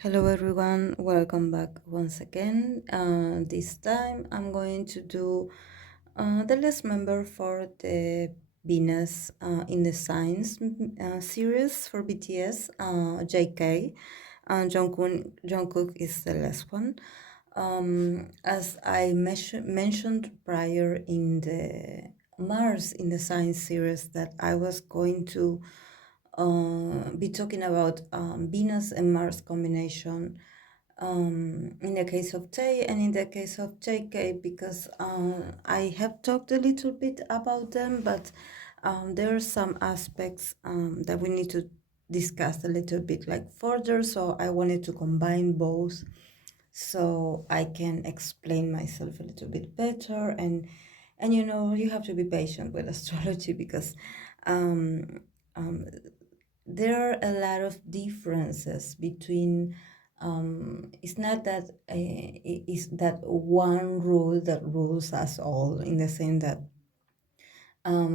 Hello everyone, welcome back once again. This time I'm going to do the last member for the Venus in the Signs series for BTS, JK. Jungkook is the last one. As I mentioned prior in the Mars in the Signs series that I was going to be talking about Venus and Mars combination in the case of Tay and in the case of JK, because I have talked a little bit about them, but there are some aspects that we need to discuss a little bit like further. So I wanted to combine both so I can explain myself a little bit better. And you have to be patient with astrology because um, um, there are a lot of differences between it's not that it's that one rule that rules us all, in the sense that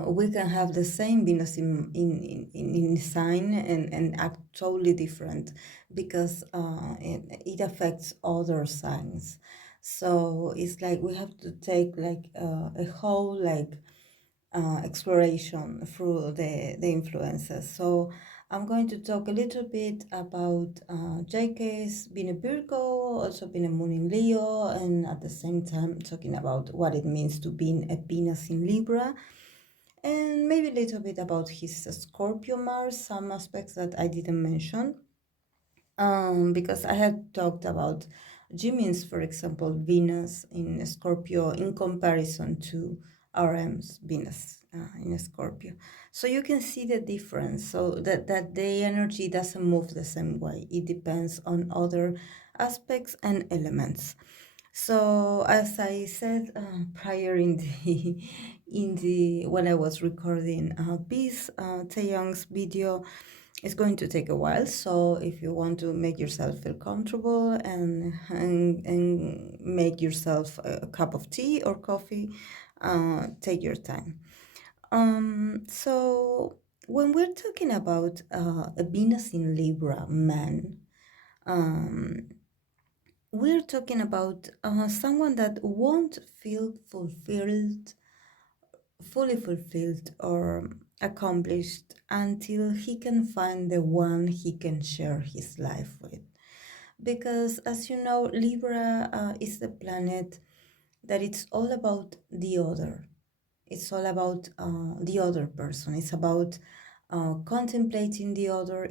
we can have the same Venus in sign and act totally different because it affects other signs. So it's like we have to take like a whole like exploration through the influences. So I'm going to talk a little bit about JK's being a Virgo, also being a Moon in Leo, and at the same time talking about what it means to be a Venus in Libra, and maybe a little bit about his Scorpio Mars, some aspects that I didn't mention. Because I had talked about Jimin's, for example, Venus in Scorpio in comparison to RM's Venus in Scorpio. So you can see the difference. So that the energy doesn't move the same way. It depends on other aspects and elements. So as I said prior in the when I was recording this Taeyong's video, it's going to take a while. So if you want to make yourself feel comfortable and make yourself a cup of tea or coffee, take your time. So when we're talking about a Venus in Libra man, um, we're talking about someone that won't feel fully fulfilled or accomplished until he can find the one he can share his life with. Because, as you know, Libra is the planet that it's all about the other. It's all about the other person. It's about contemplating the other.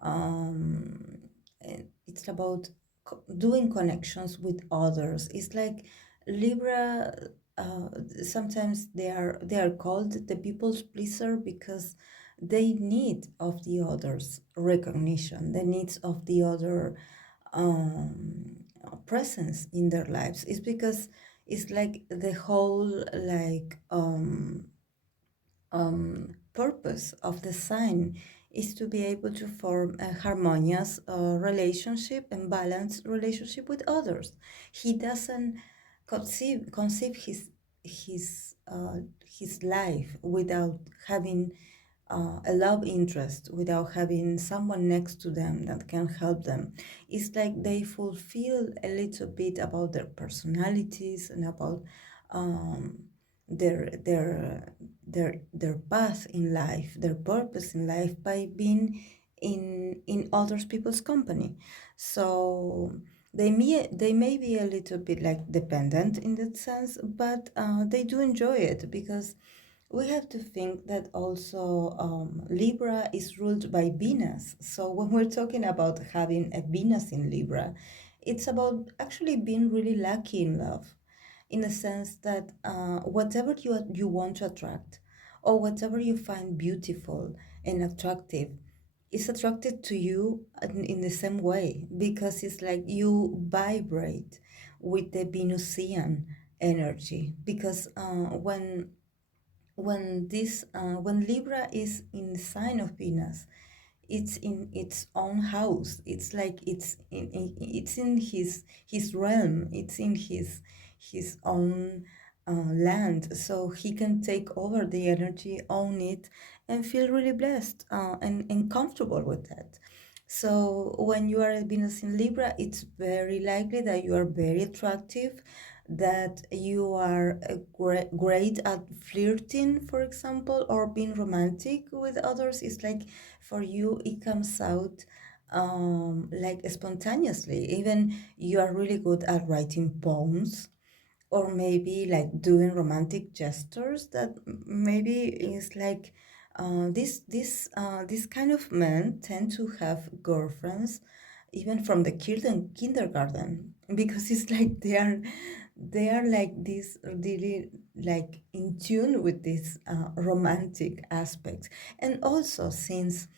Um, it's about doing connections with others. It's like Libra. Sometimes they are called the people's pleaser because they need of the others recognition, the needs of the other presence in their lives. It's because it's like the whole like purpose of the sign is to be able to form a harmonious relationship and balanced relationship with others. He doesn't conceive his life without having a love interest, without having someone next to them that can help them. It's like they fulfill a little bit about their personalities and about um, their their their path in life, their purpose in life by being in others people's company. So they may be a little bit like dependent in that sense, but they do enjoy it because we have to think that also Libra is ruled by Venus. So when we're talking about having a Venus in Libra, it's about actually being really lucky in love, in the sense that whatever you want to attract, or whatever you find beautiful and attractive, is attracted to you in the same way, because it's like you vibrate with the Venusian energy. Because when Libra is in the sign of Venus, it's in its own house. It's like it's in his realm. It's in his own land. So he can take over the energy, own it, and feel really blessed and comfortable with that. So when you are a Venus in Libra, it's very likely that you are very attractive, that you are great at flirting, for example, or being romantic with others. It's like for you, it comes out like spontaneously. Even you are really good at writing poems, or maybe like doing romantic gestures that maybe is like this kind of men tend to have girlfriends even from the kindergarten, because it's like they are like this really like in tune with this romantic aspects. And also, since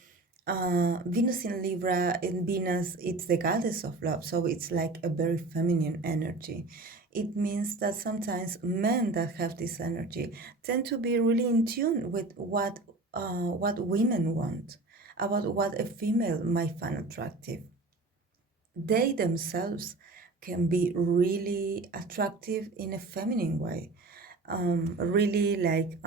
Venus in Libra, in Venus, it's the goddess of love, so it's like a very feminine energy. It means that sometimes men that have this energy tend to be really in tune with what women want, about what a female might find attractive. They themselves can be really attractive in a feminine way, really like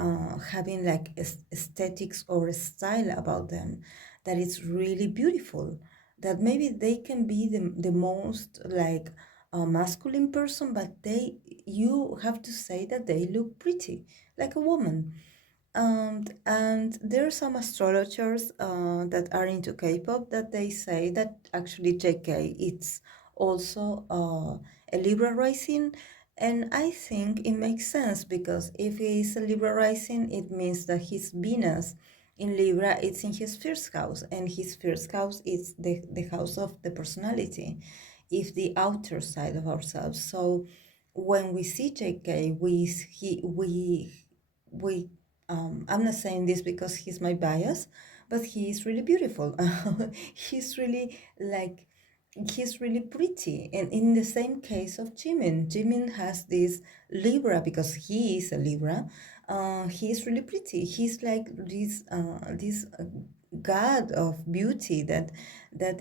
having like aesthetics or a style about them that is really beautiful, that maybe they can be the most like masculine person, but they, you have to say that they look pretty like a woman. And there are some astrologers that are into K-pop that they say that actually JK it's also a Libra rising, and I think it makes sense because if he is a Libra rising, it means that his Venus in Libra it's in his first house, and his first house is the house of the personality, if the outer side of ourselves. So when we see JK, we I'm not saying this because he's my bias, but he is really beautiful. He's really like he's really pretty. And in the same case of Jimin, Jimin has this Libra because he is a Libra. He's really pretty. He's like this god of beauty that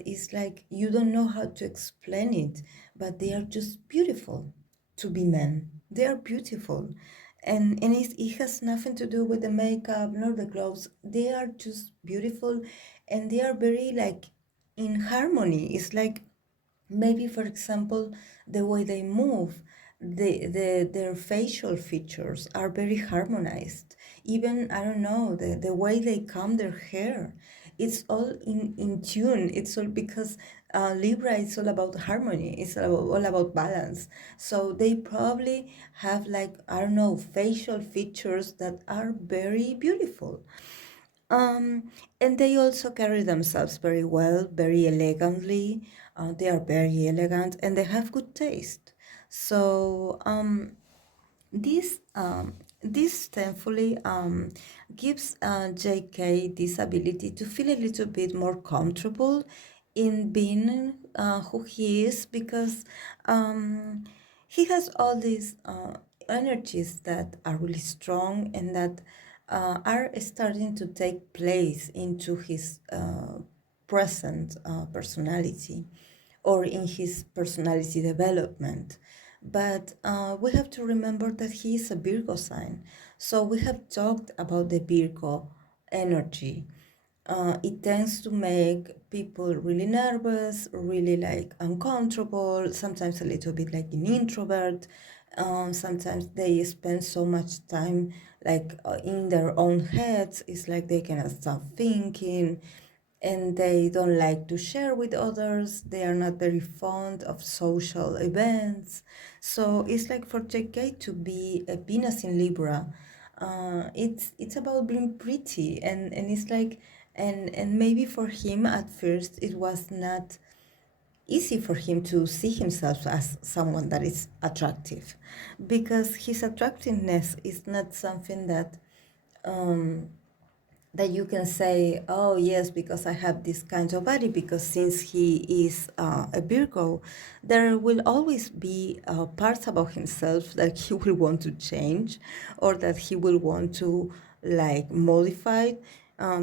is like you don't know how to explain it, but they are just beautiful to be men. They are beautiful, and it has nothing to do with the makeup nor the clothes. They are just beautiful, and they are very like in harmony. It's like maybe, for example, the way they move, their facial features are very harmonized. Even, I don't know, the way they comb their hair, it's all in tune. It's all because Libra is all about harmony. It's all about balance. So they probably have like, I don't know, facial features that are very beautiful. Um, and they also carry themselves very well, very elegantly. They are very elegant and they have good taste. So this this thankfully gives JK this ability to feel a little bit more comfortable in being who he is, because um, he has all these energies that are really strong and that are starting to take place into his present personality, or in his personality development. But we have to remember that he is a Virgo sign. So we have talked about the Virgo energy. It tends to make people really nervous, really like uncomfortable, sometimes a little bit like an introvert. Sometimes they spend so much time like in their own heads. It's like they cannot stop thinking, and they don't like to share with others. They are not very fond of social events. So it's like for JK to be a Venus in Libra, it's about being pretty, and it's like, and maybe for him at first it was not easy for him to see himself as someone that is attractive, because his attractiveness is not something um, that you can say, oh yes, because I have this kind of body, because since he is a Virgo, there will always be parts about himself that he will want to change, or that he will want to like modify,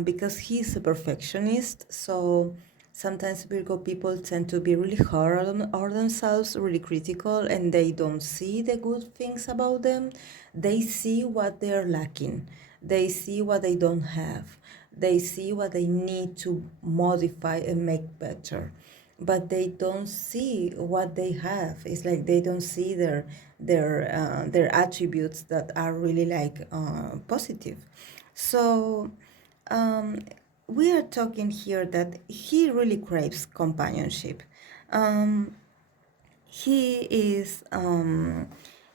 because he's a perfectionist. So sometimes Virgo people tend to be really hard on themselves, really critical, and they don't see the good things about them. They see what they're lacking. They see what they don't have. They see what they need to modify and make better, but they don't see what they have. It's like they don't see their attributes that are really like positive. So um, we are talking here that he really craves companionship. Um, he is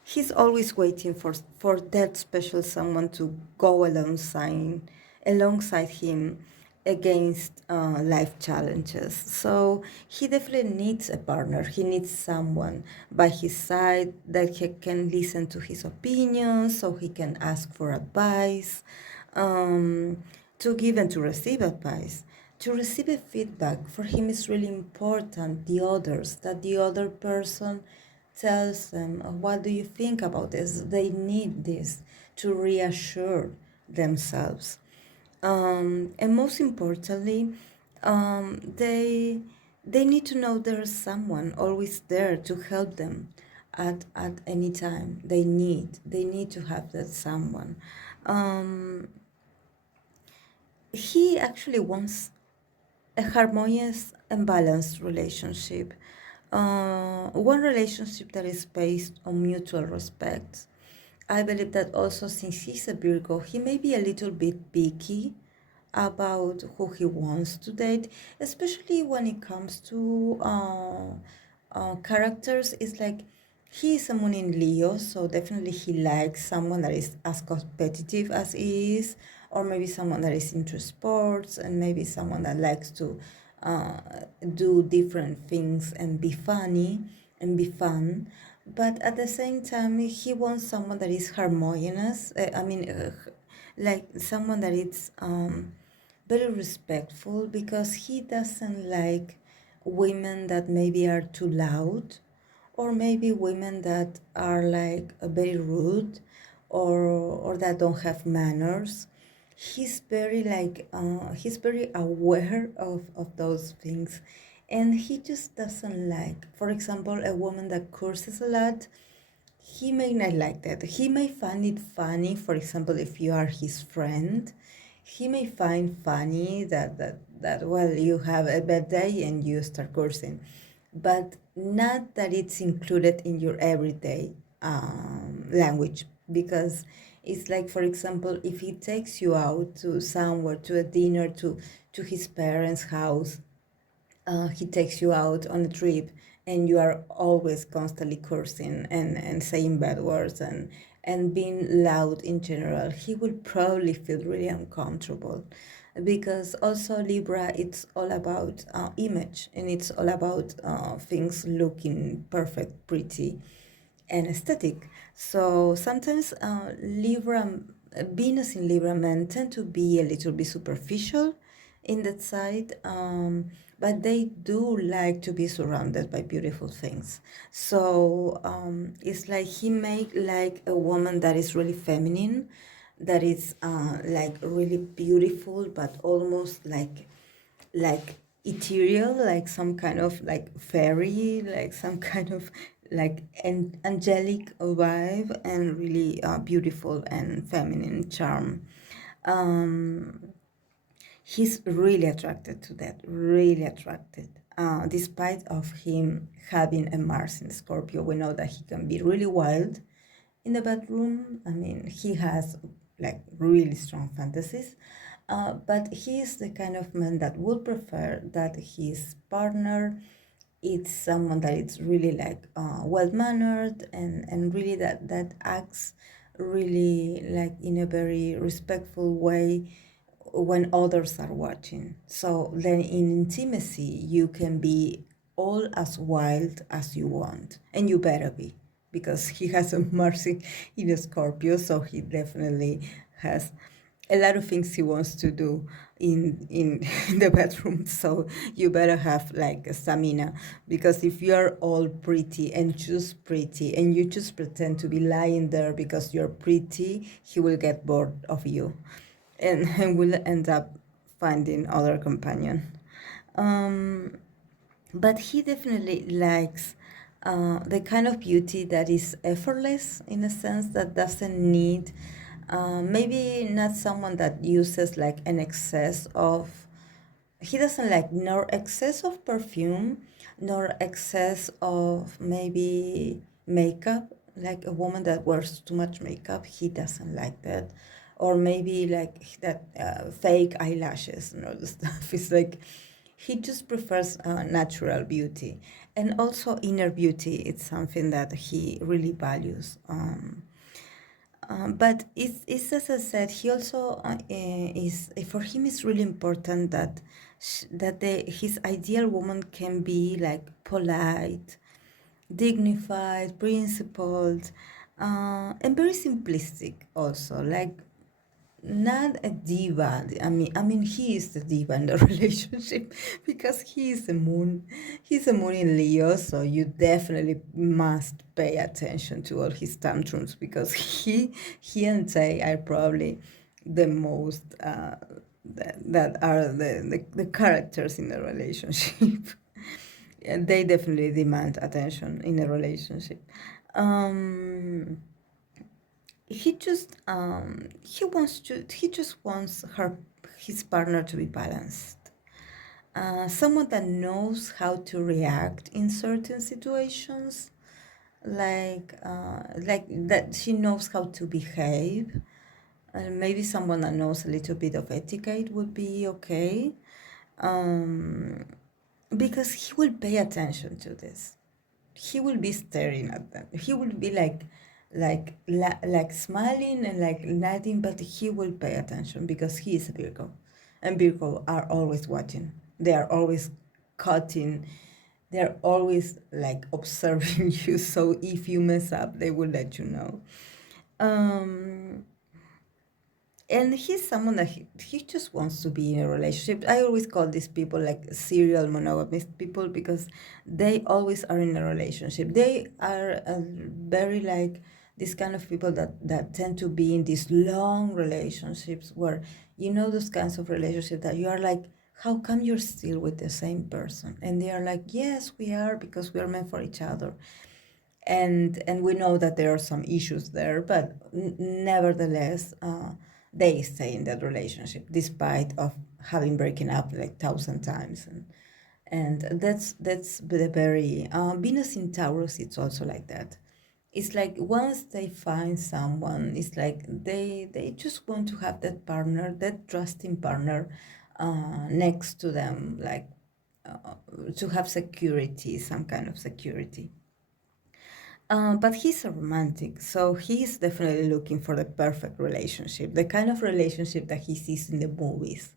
he's always waiting for that special someone to go alongside him against life challenges. So he definitely needs a partner. He needs someone by his side that he can listen to his opinions, so he can ask for advice, um, to give and to receive advice. To receive a feedback for him is really important. The others, that the other person tells them, what do you think about this? They need this to reassure themselves. And most importantly, they need to know there's someone always there to help them at any time. They need to have that someone. Um, he actually wants a harmonious and balanced relationship. One relationship that is based on mutual respect. I believe that also, since he's a Virgo, he may be a little bit picky about who he wants to date, especially when it comes to characters. It's like he is a moon in Leo, so definitely he likes someone that is as competitive as he is, or maybe someone that is into sports, and maybe someone that likes to uh, do different things and be funny and be fun. But at the same time, he wants someone that is harmonious. Like someone that is very respectful, because he doesn't like women that maybe are too loud, or maybe women that are like very rude, or that don't have manners. He's very aware of those things, and he just doesn't like, for example, a woman that curses a lot. He may not like that. He may find it funny, for example, if you are his friend. He may find funny that well, you have a bad day and you start cursing, but not that it's included in your everyday language. Because it's like, for example, if he takes you out to somewhere, to a dinner, to his parents' house, he takes you out on a trip, and you are always constantly cursing and saying bad words and being loud in general, he will probably feel really uncomfortable. Because also Libra, it's all about image, and it's all about things looking perfect, pretty, and aesthetic. So sometimes Venus in Libra men tend to be a little bit superficial in that side, but they do like to be surrounded by beautiful things. So it's like he may like a woman that is really feminine, that is like really beautiful, but almost like ethereal, like some kind of like fairy, like some kind of like an angelic vibe, and really beautiful and feminine charm. Um, he's really attracted to that, really attracted. Despite of him having a Mars in Scorpio, we know that he can be really wild in the bedroom. I mean, he has like really strong fantasies, but he is the kind of man that would prefer that his partner is someone that is really like well mannered, and really that acts really like in a very respectful way when others are watching. So then in intimacy, you can be all as wild as you want, and you better be, because he has a Mars in a Scorpio, so he definitely has a lot of things he wants to do in the bedroom. So you better have like a stamina, because if you're all pretty and just pretty, and you just pretend to be lying there because you're pretty, he will get bored of you, and will end up finding other companion. Um, but he definitely likes the kind of beauty that is effortless, in a sense that doesn't need Maybe not someone that uses like an excess of, he doesn't like nor excess of perfume nor excess of maybe makeup, like a woman that wears too much makeup, he doesn't like that. Or maybe like that fake eyelashes and all the stuff. It's like he just prefers natural beauty, and also inner beauty. It's something that he really values. But it's as I said, he also is, for him it's really important that his ideal woman can be like polite, dignified, principled, and very simplistic also. Like not a diva. I mean, he is the diva in the relationship because he is the moon. He's a moon in Leo, so you definitely must pay attention to all his tantrums because he and Tay are probably the most that are the characters in the relationship. And they definitely demand attention in a relationship. Um, he just wants his partner to be balanced, someone that knows how to react in certain situations, like that she knows how to behave, and maybe someone that knows a little bit of etiquette would be okay, um, because he will pay attention to this. He will be staring at them. He will be like smiling and like nodding, but he will pay attention because he is a Virgo, and Virgo are always watching. They are always cutting. They are always like observing you. So if you mess up, they will let you know. Um, and he's someone that he just wants to be in a relationship. I always call these people like serial monogamous people because they always are in a relationship. They are very like this kind of people that tend to be in these long relationships where, you know, those kinds of relationships that you are like, how come you're still with the same person? And they are like, yes, we are, because we are meant for each other. And we know that there are some issues there, but nevertheless, they stay in that relationship despite of having broken up like 1,000 times. And that's the very Venus in Taurus. It's also like that. It's like once they find someone, it's like they just want to have that partner, that trusting partner, next to them, like to have security, some kind of security. But he's a romantic, so he's definitely looking for the perfect relationship, the kind of relationship that he sees in the movies.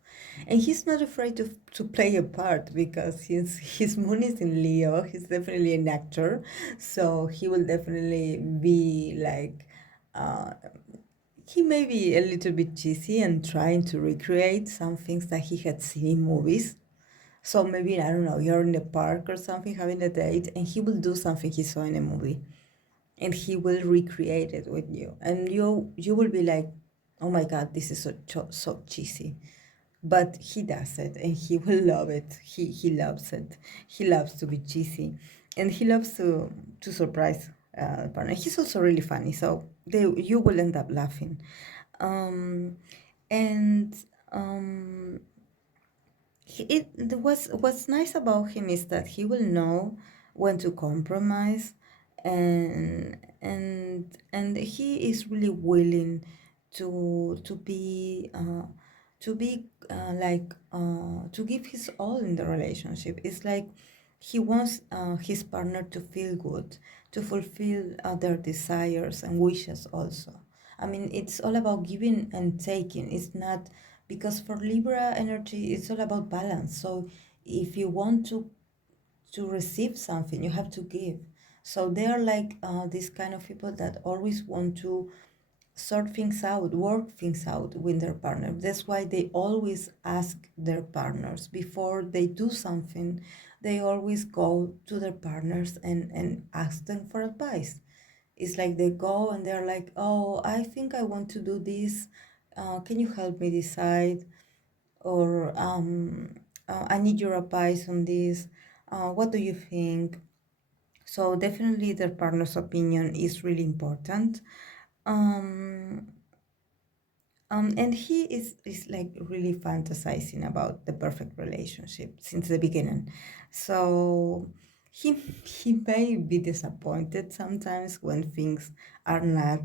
And he's not afraid to play a part because his moon is in Leo. He's definitely an actor, so he will definitely be like, uh, he may be a little bit cheesy and trying to recreate some things that he had seen in movies. So maybe, I don't know, you're in the park or something having a date, and he will do something he saw in a movie and he will recreate it with you, and you will be like, oh my god, this is so cheesy, but he does it and he will love it. He loves it. He loves to be cheesy, and he loves to surprise the partner. He's also really funny, so you will end up laughing. um and um what's nice about him is that he will know when to compromise, and he is really willing to be to give his all in the relationship. It's like he wants his partner to feel good, to fulfill their desires and wishes also. I mean, it's all about giving and taking. It's not, because for Libra energy, it's all about balance. So if you want to receive something, you have to give. So they are like these kind of people that always want to sort things out, work things out with their partner. That's why they always ask their partners before they do something. They always go to their partners and ask them for advice. It's like they go and they're like, oh, I think I want to do this. Can you help me decide? Or I need your advice on this. What do you think? So definitely their partner's opinion is really important. Um, And he is like really fantasizing about the perfect relationship since the beginning. So he he may be disappointed sometimes when things are not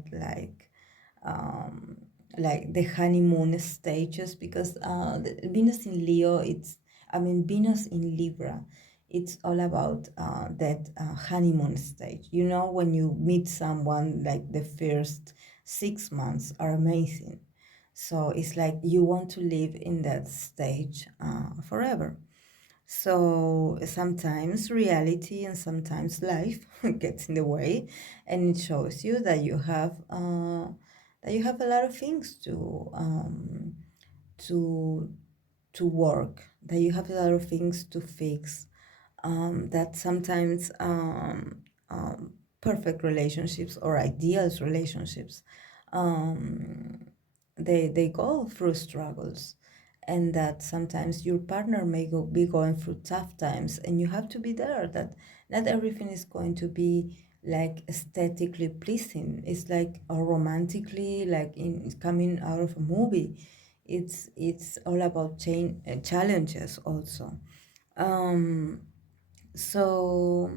um, like the honeymoon stages, because the Venus in Leo, Venus in Libra, it's all about that honeymoon stage. You know, when you meet someone, like the first 6 months are amazing. So it's like you want to live in that stage forever. So sometimes reality and sometimes life gets in the way, and it shows you that you have a lot of things to to work, that you have a lot of things to fix. That sometimes um, perfect relationships or ideal relationships, um, they go through struggles, and that sometimes your partner may be going through tough times, and you have to be there. That not everything is going to be like aesthetically pleasing. It's like or romantically, like in coming out of a movie. It's all about challenges also. um so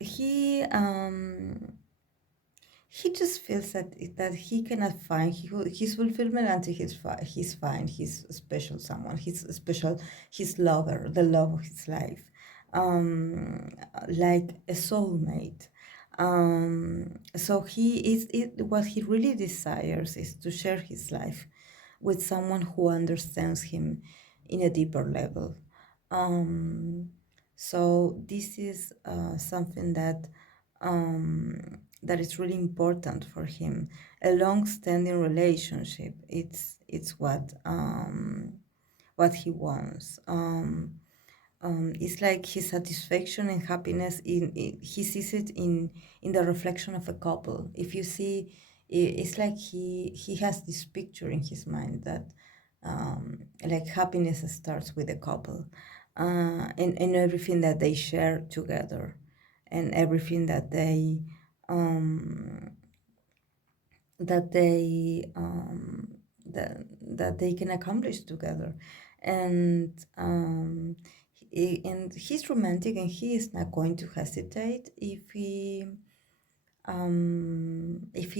he um he just feels that he cannot find his fulfillment until he's fine his special someone, his special, his lover, the love of his life, like a soulmate. So what he really desires is to share his life with someone who understands him in a deeper level. um, so this is something that is really important for him. A long-standing relationship. It's what he wants. It's like his satisfaction and happiness he sees it in the reflection of a couple. If you see, it's like he has this picture in his mind that like happiness starts with a couple, and everything that they share together, and everything um, that they um, that they can accomplish together. And and he's romantic, and he is not going to hesitate if he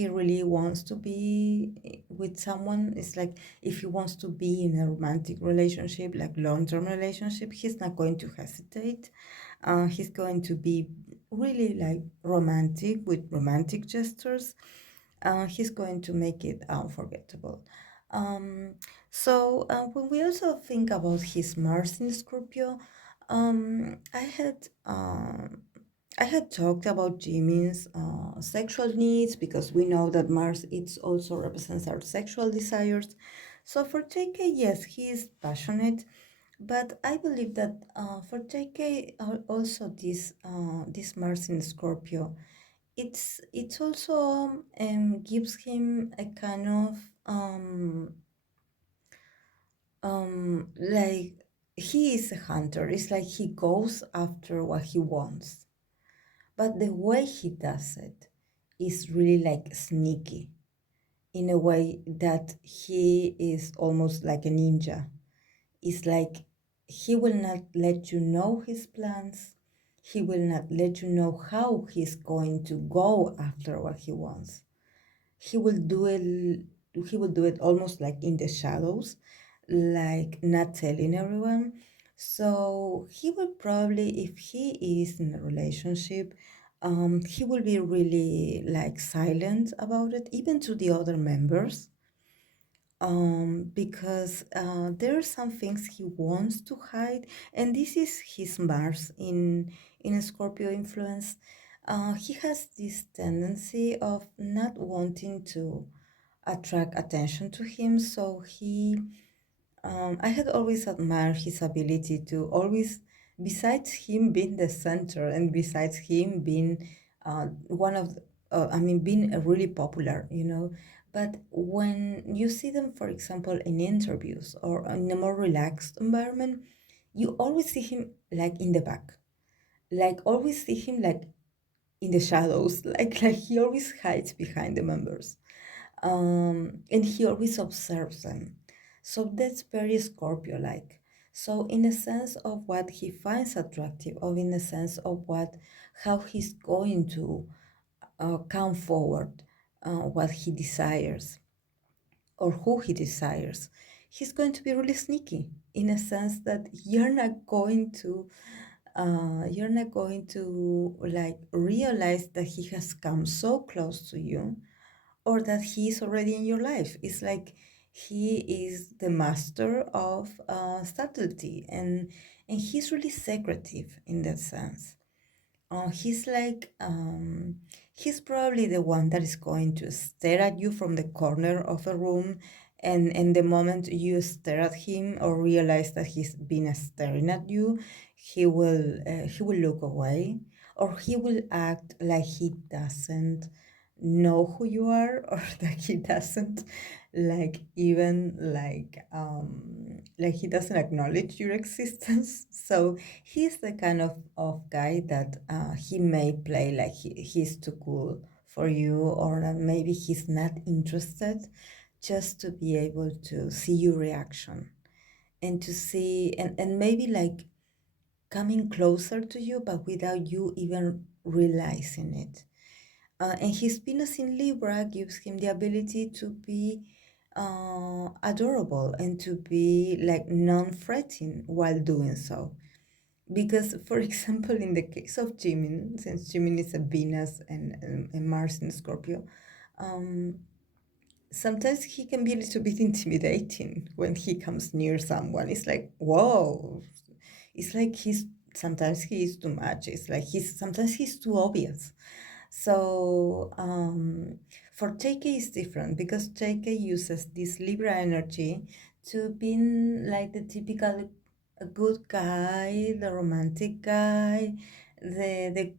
really wants to be with someone. It's like if he wants to be in a romantic relationship, like long-term relationship, he's not going to hesitate. He's going to be really like romantic with romantic gestures. He's going to make it unforgettable. Um, when we also think about his Mars in Scorpio, I had talked about Jimin's sexual needs, because we know that Mars it also represents our sexual desires. So for JK, yes, he is passionate, but I believe that for JK also this Mars in Scorpio, it's also gives him a kind of like he is a hunter. It's like he goes after what he wants, but the way he does it is really like sneaky, in a way that he is almost like a ninja. It's like he will not let you know his plans. He will not let you know how he's going to go after what he wants. He will do it. He will do it almost like in the shadows, like not telling everyone. So he will probably, if he is in a relationship, he will be really like silent about it, even to the other members, because there are some things he wants to hide, and this is his Mars in a Scorpio influence. He has this tendency of not wanting to attract attention to him, so I had always admired his ability to always, besides him being the center and besides him being one of, being really popular, but when you see them, for example, in interviews or in a more relaxed environment, you always see him like in the back, like always see him like in the shadows, like he always hides behind the members. And he always observes them. So that's very Scorpio like. So in a sense of what he finds attractive, or in a sense of what how he's going to come forward, what he desires or who he desires, he's going to be really sneaky in a sense that you're not going to like realize that he has come so close to you, or that he is already in your life. It's like he is the master of subtlety, and he's really secretive in that sense. He's like, he's probably the one that is going to stare at you from the corner of a room, and the moment you stare at him or realize that he's been staring at you, he will look away, or he will act like he doesn't know who you are, or that he doesn't like he doesn't acknowledge your existence. So he's the kind of guy that he may play like he's too cool for you, or that maybe he's not interested, just to be able to see your reaction, and to see, and maybe like coming closer to you, but without you even realizing it. And his Venus in Libra gives him the ability to be adorable, and to be like non-threatening while doing so. Because, for example, in the case of Jimin, since Jimin is a Venus and Mars in Scorpio, um, sometimes he can be a little bit intimidating when he comes near someone. It's like, whoa. It's like sometimes he is too much. It's like sometimes he's too obvious. So for JK is different, because JK uses this Libra energy to be like the typical good guy, the romantic guy, the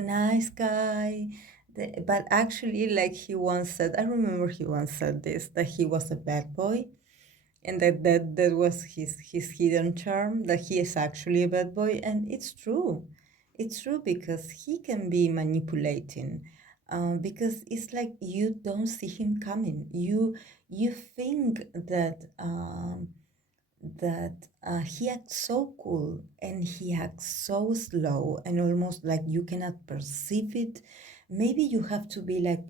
nice guy. But actually, like he once said, I remember he once said this, that he was a bad boy, and that was his hidden charm, that he is actually a bad boy. And it's true, because he can be manipulating, because it's like you don't see him coming. You think that he acts so cool, and he acts so slow, and almost like you cannot perceive it. Maybe you have to be like,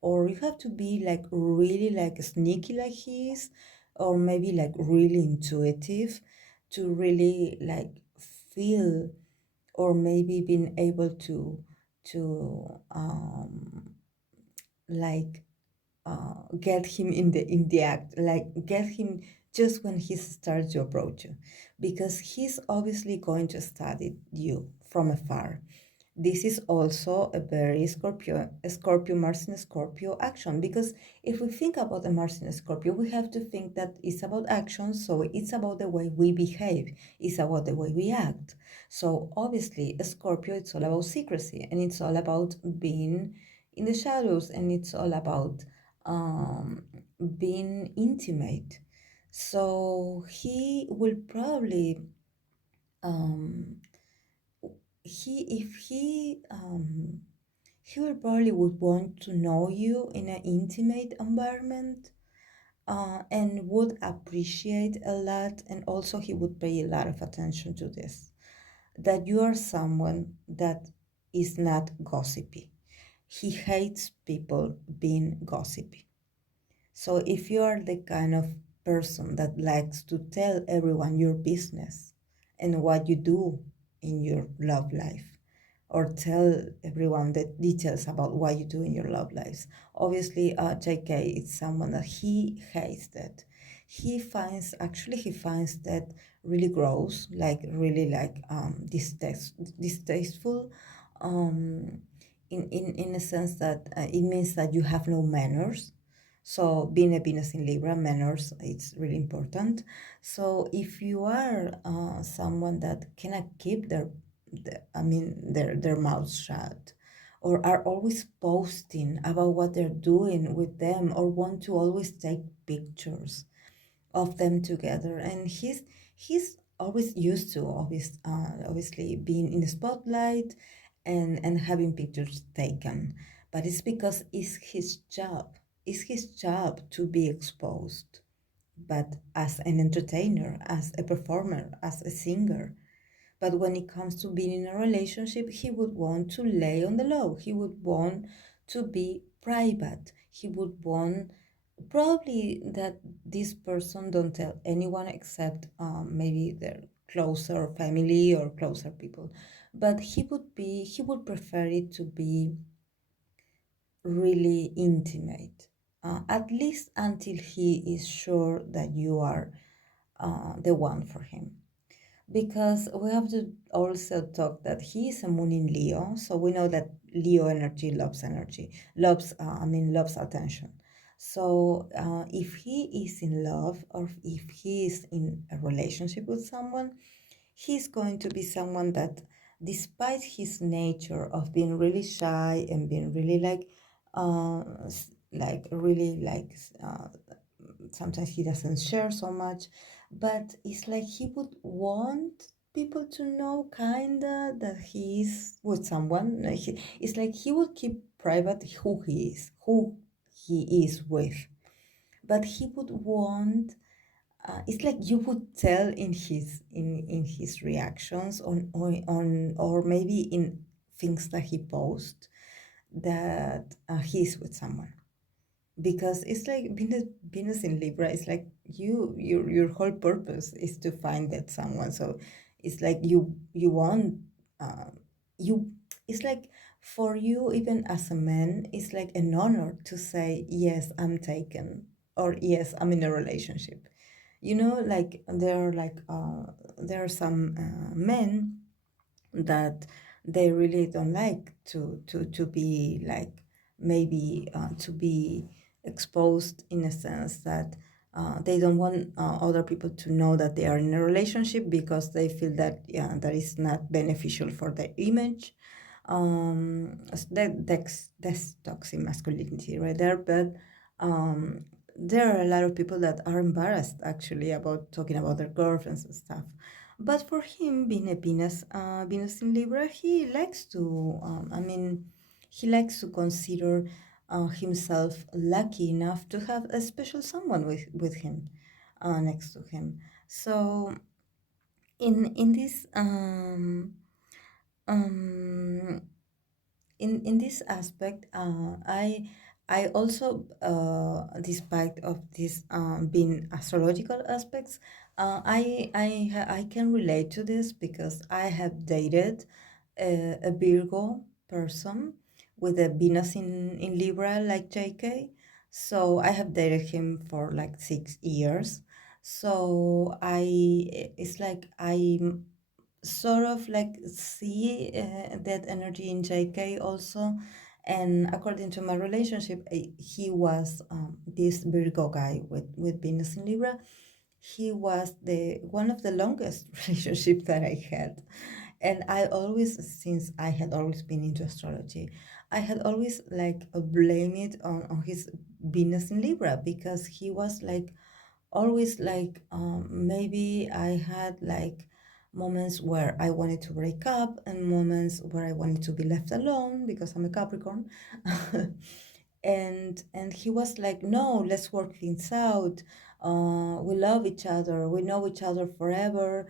or you have to be like really like sneaky like he is, or maybe like really intuitive, to really like feel, or maybe being able to like get him in the act, like get him just when he starts to approach you, because he's obviously going to study you from afar. This is also a very Scorpio Mars in Scorpio action, because if we think about the Mars in Scorpio, we have to think that it's about action, so it's about the way we behave, it's about the way we act. So obviously, a Scorpio, it's all about secrecy, and it's all about being in the shadows, and it's all about um, being intimate. So he will probably um, he if he will probably would want to know you in an intimate environment, and would appreciate a lot, and also he would pay a lot of attention to this, that you are someone that is not gossipy. He hates people being gossipy. So if you are the kind of person that likes to tell everyone your business and what you do in your love life, or tell everyone the details about what you do in your love lives, obviously JK is someone that he hates that. He finds that really gross, like really like distasteful, um, in a sense that it means that you have no manners. So being a Venus in Libra, manners, it's really important. So if you are someone that cannot keep their mouths shut, or are always posting about what they're doing with them, or want to always take pictures of them together, and he's always used to obviously being in the spotlight, and having pictures taken, but it's because it's his job. it's his job to be exposed, but as an entertainer, as a performer, as a singer. But when it comes to being in a relationship, he would want to lay on the low. He would want to be private. He would want probably that this person don't tell anyone except maybe their closer family or closer people. But he would prefer it to be really intimate, at least until he is sure that you are the one for him, because we have to also talk that he is a moon in Leo, so we know that Leo energy, loves attention. So if he is in love or if he is in a relationship with someone, he's going to be someone that, despite his nature of being really shy and being really really sometimes he doesn't share so much, but it's like he would want people to know kinda that he is with someone. It's like he would keep private who he is with, but he would want. It's like you would tell in his reactions or maybe in things that he posts that he's with someone, because it's like Venus in Libra. It's like your whole purpose is to find that someone. So it's like you want uh, you. It's like for you, even as a man, it's like an honor to say yes, I'm taken, or yes, I'm in a relationship. Like there are some men that they really don't like to be like, maybe to be exposed, in a sense that they don't want other people to know that they are in a relationship, because they feel that, yeah, that is not beneficial for their image. That's toxic masculinity right there. But um, there are a lot of people that are embarrassed actually about talking about their girlfriends and stuff. But for him, being a Venus in Libra, he likes to, he likes to consider himself lucky enough to have a special someone with him, next to him. So in this um, in this aspect, I also, despite of this being astrological aspects, I can relate to this, because I have dated a Virgo person with a Venus in Libra, like JK. So I have dated him for like 6 years. So it's like I sort of like see that energy in JK also. And according to my relationship, he was this Virgo guy with Venus in Libra. He was the one of the longest relationship that I had. And I always, since I had always been into astrology, I had always like blame it on his Venus in Libra, because he was like always like, maybe I had like moments where I wanted to break up and moments where I wanted to be left alone, because I'm a Capricorn. And he was like, no, let's work things out. We love each other, we know each other forever.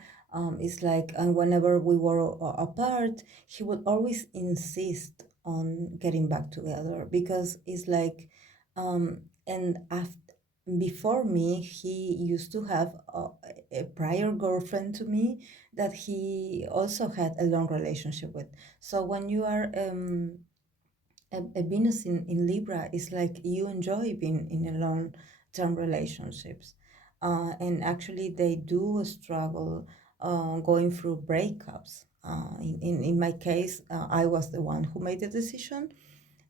It's like, and whenever we were apart, he would always insist on getting back together, because it's like, and after, before me, he used to have a prior girlfriend to me that he also had a long relationship with. So when you are a Venus in Libra, it's like you enjoy being in a long term relationships. And actually, they do struggle going through breakups. In my case, I was the one who made the decision,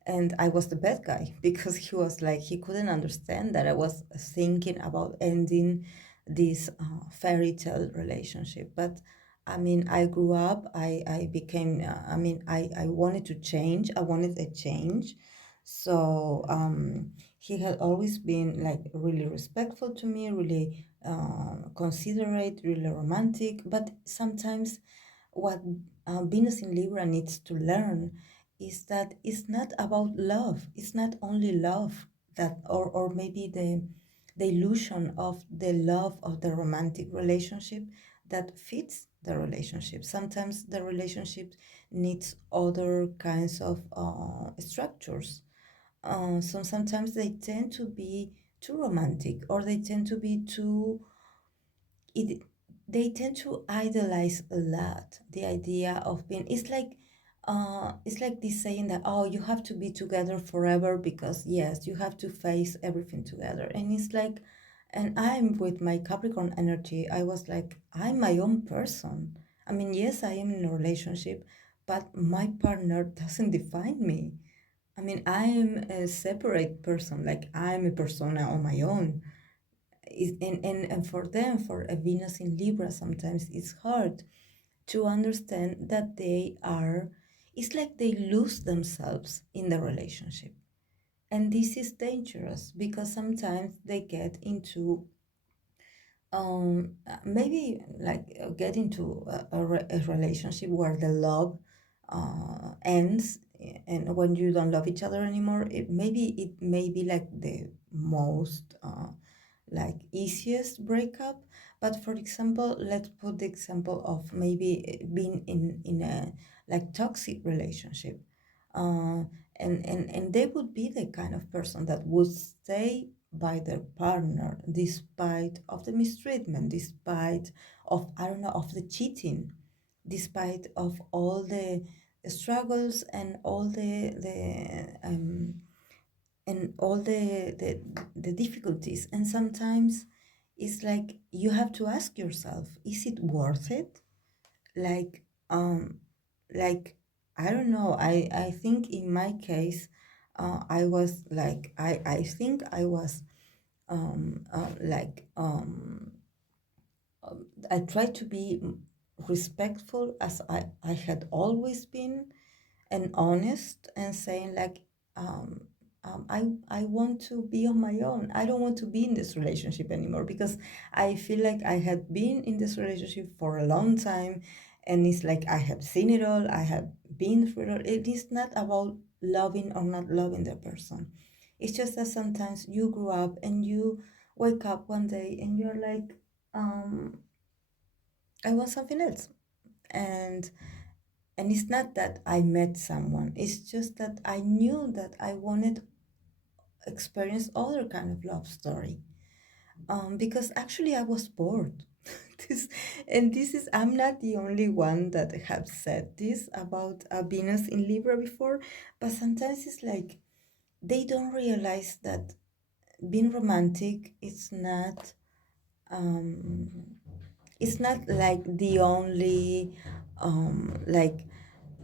and I was the bad guy because he was like, he couldn't understand that I was thinking about ending this fairy tale relationship. But I mean, I grew up, I became, I wanted to change, I wanted a change. So he had always been like really respectful to me, really considerate, really romantic. But sometimes what Venus in Libra needs to learn is that it's not about love. It's not only love that, or maybe the illusion of the love of the romantic relationship that fits the relationship. Sometimes the relationship needs other kinds of structures. So sometimes they tend to be too romantic, or they tend to be too it they tend to idolize a lot the idea of being. It's like this saying that, oh, you have to be together forever because yes, you have to face everything together. And it's like, and I'm with my Capricorn energy, I was like, I'm my own person. I mean, yes, I am in a relationship, but my partner doesn't define me. I mean, I'm a separate person, like I'm a persona on my own. And for them, for a Venus in Libra, sometimes it's hard to understand that they are, it's like they lose themselves in the relationship. And this is dangerous because sometimes they get into maybe like get into a relationship where the love ends, and when you don't love each other anymore, it may be like the most like easiest breakup. But for example, let's put the example of maybe being in a like toxic relationship, uh, and they would be the kind of person that would stay by their partner despite of the mistreatment, despite of, I don't know, of the cheating, despite of all the struggles and all the difficulties. And sometimes it's like you have to ask yourself, is it worth it? Like um like I don't know, I think in my case, I was like, I think I was um uh, like um I tried to be respectful as I had always been, and honest, and saying like, um, I want to be on my own. I don't want to be in this relationship anymore because I feel like I had been in this relationship for a long time, and it's like I have seen it all. I have been through it all. It is not about loving or not loving the person. It's just that sometimes you grew up and you wake up one day and you're like, um, I want something else. And it's not that I met someone, it's just that I knew that I wanted experience other kind of love story. Because actually I was bored. this and this is, I'm not the only one that have said this about Venus in Libra before, but sometimes it's like they don't realize that being romantic is not um it's not like the only like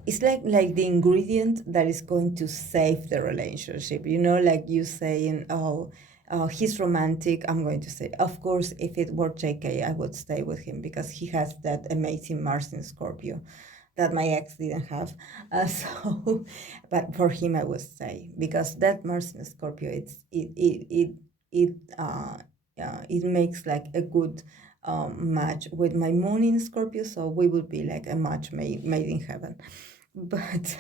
it's like the ingredient that is going to save the relationship, like you saying, oh, he's romantic, I'm going to say, of course, if it were JK, I would stay with him because he has that amazing Mars in Scorpio that my ex didn't have. So but for him I would say, because that Mars in Scorpio, it makes like a good match with my moon in Scorpio, so we would be like a match made in heaven. But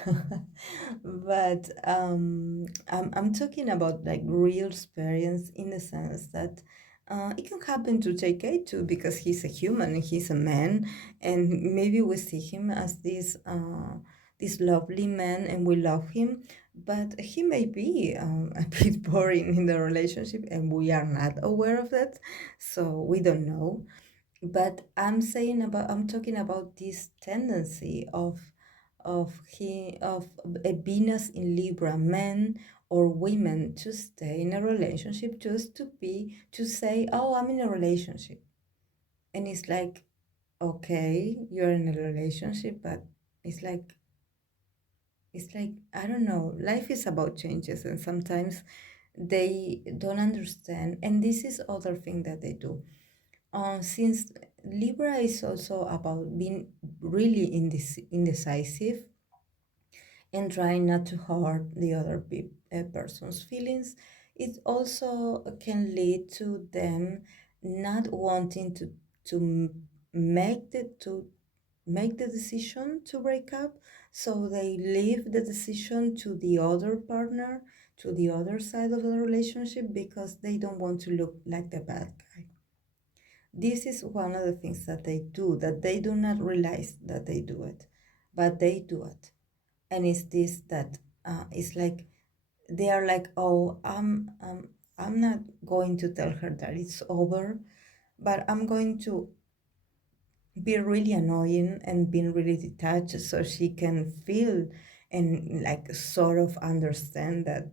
I'm talking about like real experience, in the sense that it can happen to JK too, because he's a human and he's a man, and maybe we see him as this lovely man and we love him, but he may be a bit boring in the relationship and we are not aware of that, so we don't know. But I'm talking about this tendency of a Venus in Libra, men or women, to stay in a relationship just to say, oh, I'm in a relationship. And it's like, okay, you're in a relationship, but it's like I don't know, life is about changes, and sometimes they don't understand. And this is other thing that they do. Since Libra is also about being really indecisive and trying not to hurt the other person's feelings, it also can lead to them not wanting make the decision to break up. So they leave the decision to the other partner to the other side of the relationship because they don't want to look like the bad guy. This is one of the things that they do, that they do not realize that they do it, but they do it. And it's this that it's like they are like, oh, I'm not going to tell her that it's over, but I'm going to be really annoying and being really detached so she can feel and like sort of understand that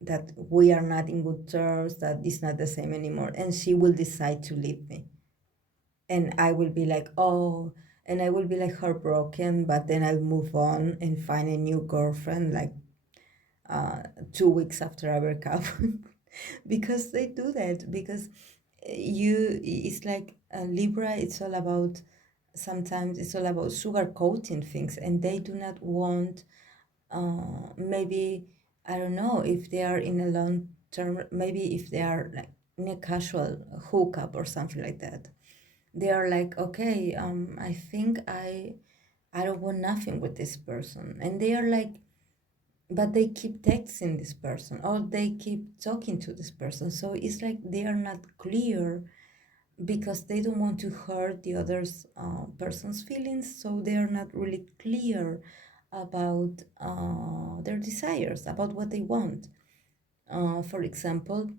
that we are not in good terms, that it's not the same anymore, and she will decide to leave me. And I will be like, oh, and I will be like heartbroken, but then I'll move on and find a new girlfriend like 2 weeks after I break up. Because they do that, because it's like Libra, it's all about, sometimes it's all about sugarcoating things, and they do not want, maybe, I don't know, if they are in a long term, maybe if they are like in a casual hookup or something like that, they are like, okay, I think I don't want nothing with this person, and they are like, but they keep texting this person or they keep talking to this person, so it's like they are not clear because they don't want to hurt the other person's feelings, so they are not really clear about their desires, about what they want. For example,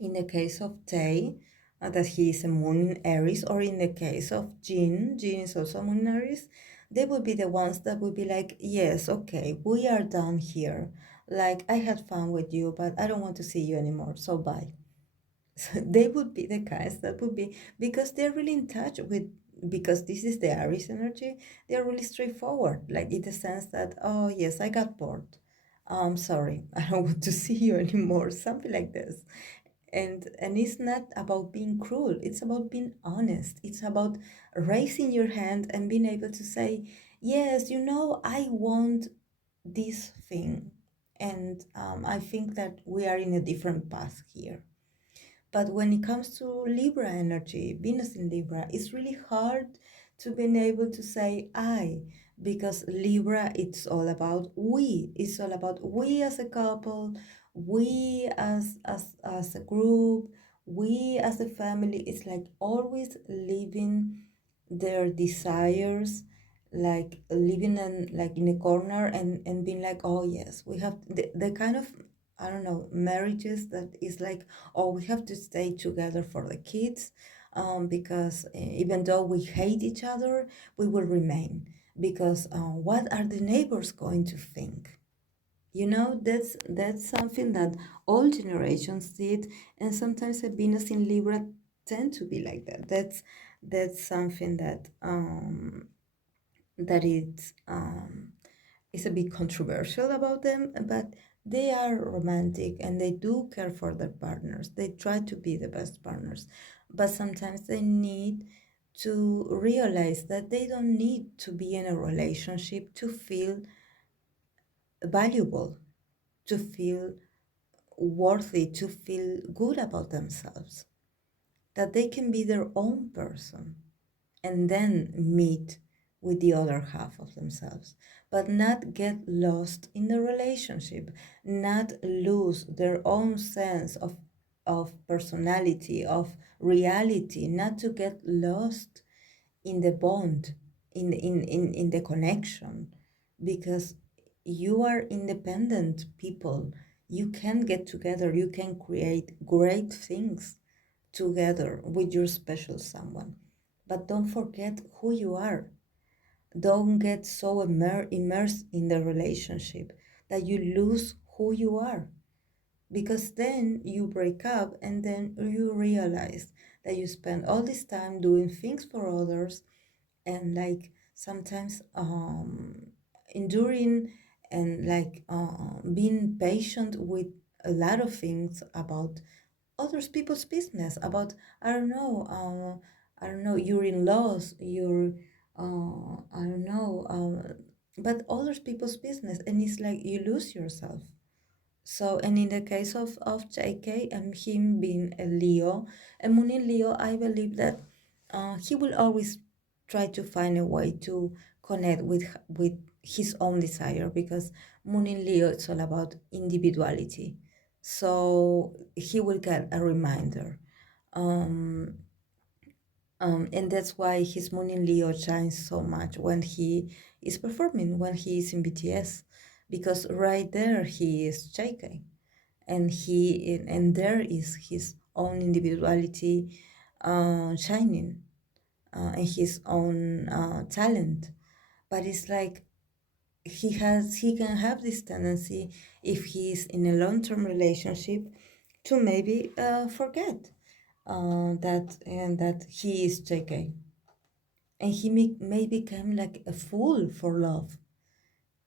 in the case of Tay, that he is a moon in Aries, or in the case of Jin is also moon in Aries, they will be the ones that will be like, yes, okay, we are done here. Like, I had fun with you, but I don't want to see you anymore, so bye. So they would be the guys that would be, because they're really in touch with, because this is the Aries energy, they're really straightforward, like in the sense that, oh, yes, I got bored. I'm sorry, I don't want to see you anymore, something like this. And it's not about being cruel, it's about being honest, it's about raising your hand and being able to say, yes, I want this thing, and I think that we are in a different path here. But when it comes to Libra energy, Venus in Libra, it's really hard to be able to say I, because Libra, it's all about we. It's all about we as a couple, we as a group, we as a family. It's like always living their desires, like living in like in a corner, and being like, oh yes, we have the kind of, I don't know, marriages that is like, oh, we have to stay together for the kids, because even though we hate each other, we will remain, because what are the neighbors going to think? That's something that all generations did, and sometimes a Venus in Libra tend to be like that. That's something that that is a bit controversial about them, but they are romantic and they do care for their partners. They try to be the best partners, but sometimes they need to realize that they don't need to be in a relationship to feel valuable, to feel worthy, to feel good about themselves, that they can be their own person and then meet with the other half of themselves, but not get lost in the relationship, not lose their own sense of personality, of reality, not to get lost in the bond, in the connection, because you are independent people. You can get together, you can create great things together with your special someone. But don't forget who you are. Don't get so immersed in the relationship that you lose who you are. Because then you break up and then you realize that you spend all this time doing things for others, and like sometimes enduring, and like being patient with a lot of things about others people's business, about, I don't know, your in-laws, your I don't know, but others people's business, and it's like you lose yourself. So, and in the case of JK and him being a Leo, a moon in Leo, I believe that he will always try to find a way to connect with his own desire, because Moon in Leo, it's all about individuality. So he will get a reminder. Um, and that's why his Moon in Leo shines so much when he is performing, when he is in BTS, because right there he is shaking, and there is his own individuality shining, and his own talent. But it's like he can have this tendency, if he's in a long-term relationship, to maybe forget that he is JK, and he may become like a fool for love.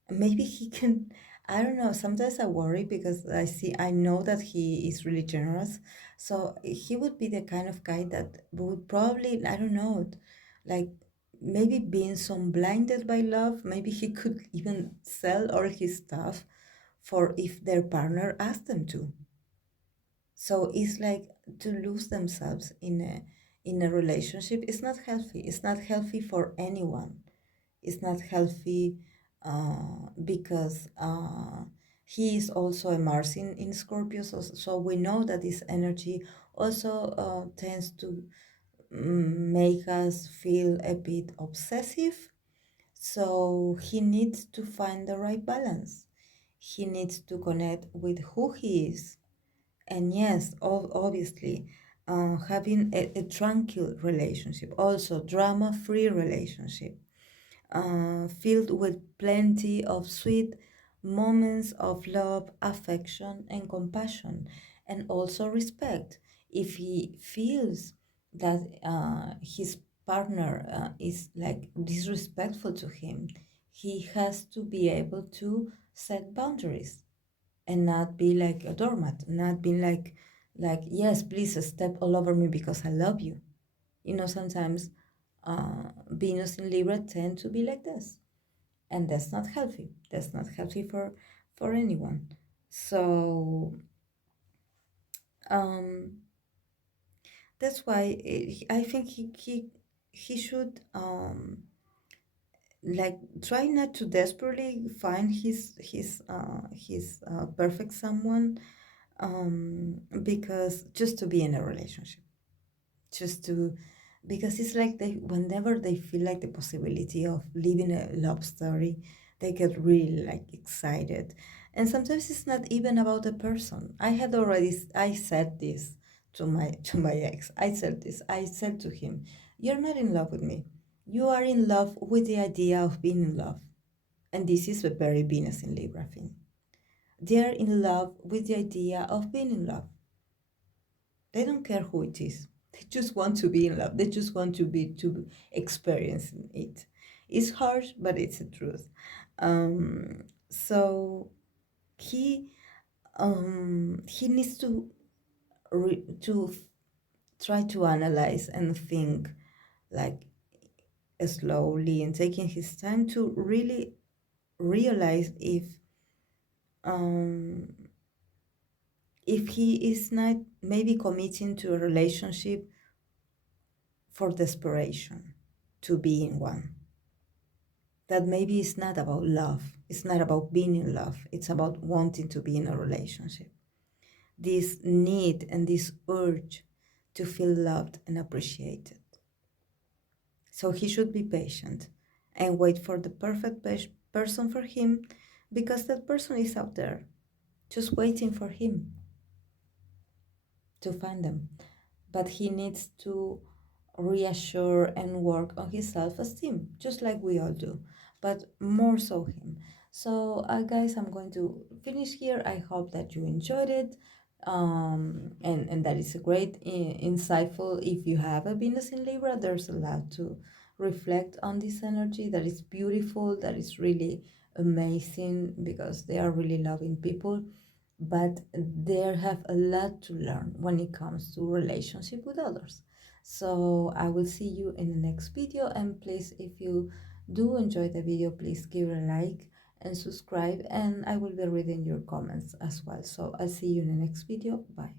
Maybe he can, I don't know, sometimes I worry because I know that he is really generous, so he would be the kind of guy that would probably, I don't know, like maybe being so blinded by love, maybe he could even sell all his stuff for if their partner asked them to. So it's like to lose themselves in a relationship. It's not healthy. It's not healthy for anyone. It's not healthy because he is also a Mars in Scorpio. So we know that this energy also tends to make us feel a bit obsessive. So he needs to find the right balance. He needs to connect with who he is, and yes, obviously, having a tranquil relationship, also drama-free relationship, filled with plenty of sweet moments of love, affection, and compassion, and also respect. If he feels that his partner is like disrespectful to him, he has to be able to set boundaries and not be like a doormat, not be like yes, please step all over me because I love you. You know, sometimes Venus in Libra tend to be like this, and that's not healthy. That's not healthy for anyone. So um, that's why I think he should like try not to desperately find his perfect someone, because just to be in a relationship, just to, because it's like they, whenever they feel like the possibility of living a love story, they get really like excited. And sometimes it's not even about the person. I said this to my ex. I said to him, you're not in love with me, you are in love with the idea of being in love. And this is a very Venus in Libra thing. They are in love with the idea of being in love. They don't care who it is. They just want to be in love. They just want to experience it. It's harsh, but it's the truth. So he he needs to try to analyze and think like slowly, and taking his time to really realize um if he is not maybe committing to a relationship for desperation to be in one. That maybe it's not about love, it's not about being in love, it's about wanting to be in a relationship. This need and this urge to feel loved and appreciated. So he should be patient and wait for the perfect person for him, because that person is out there just waiting for him to find them. But he needs to reassure and work on his self-esteem, just like we all do, but more so him. So guys, I'm going to finish here. I hope that you enjoyed it, and that is a great insightful. If you have a Venus in Libra, there's a lot to reflect on this energy that is beautiful, that is really amazing, because they are really loving people, but they have a lot to learn when it comes to relationship with others. So I will see you in the next video, and please, if you do enjoy the video, please give it a like and subscribe, and I will be reading your comments as well. So I'll see you in the next video. Bye.